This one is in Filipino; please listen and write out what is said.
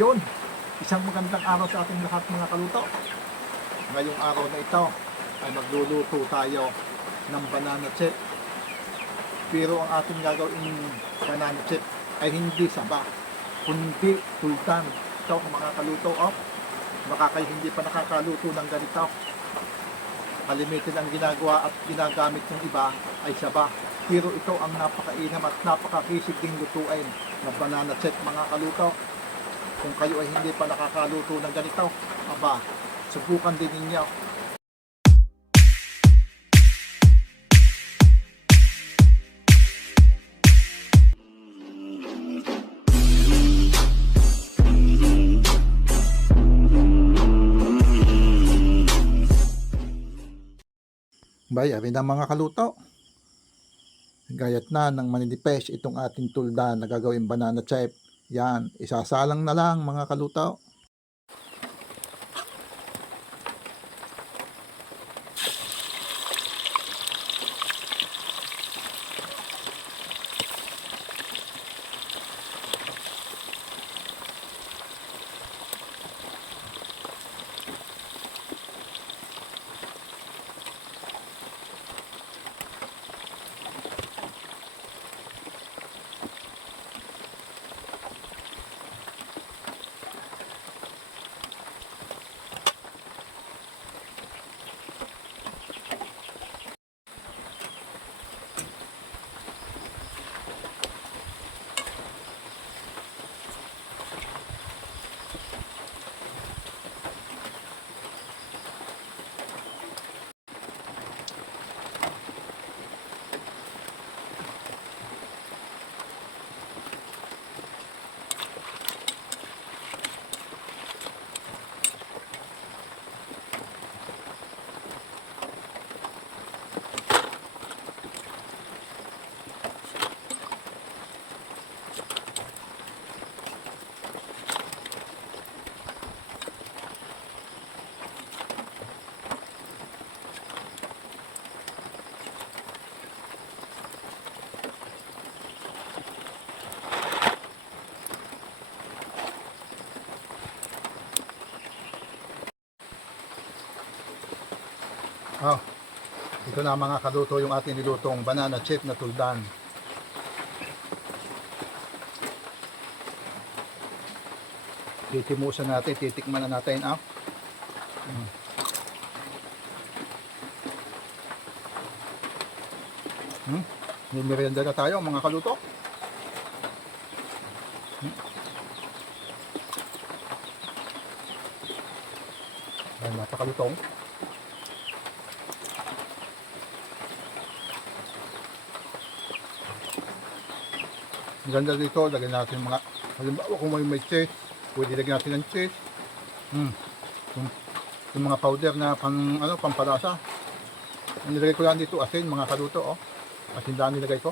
Yun, isang magandang araw sa ating lahat mga kaluto. Ngayong araw na ito ay magluluto tayo ng banana chip. Pero ang ating gagawin banana chip ay hindi saba, kundi tultan. Ito mga kaluto, baka kayo hindi pa nakakaluto ng ganito. Kalimitin ang ginagawa at ginagamit ng iba ay saba. Pero ito ang napakainam at napakakisig ding lutuin na banana chip mga kaluto. Kung kayo ay hindi pa nakakaluto ng ganito, subukan din ninyo. Ari na mga kaluto. Gayat na ng maninipes itong ating tulda na gagawin banana chip. Yan, isasalang na lang mga kaluto. Ito na mga kaluto yung ating nilutong banana chip na tuldan. Titimusan natin, titikman na natin. May merienda na tayo mga kaluto. Ay, napakalutong. Ang ganda dito, lagyan natin mga, halimbawa kung may cheese, pwede lagyan natin ng cheese. Yung mga powder na pampalasa. Ang nilagay ko lang dito, asin mga kaluto. Asin daan nilagay ko.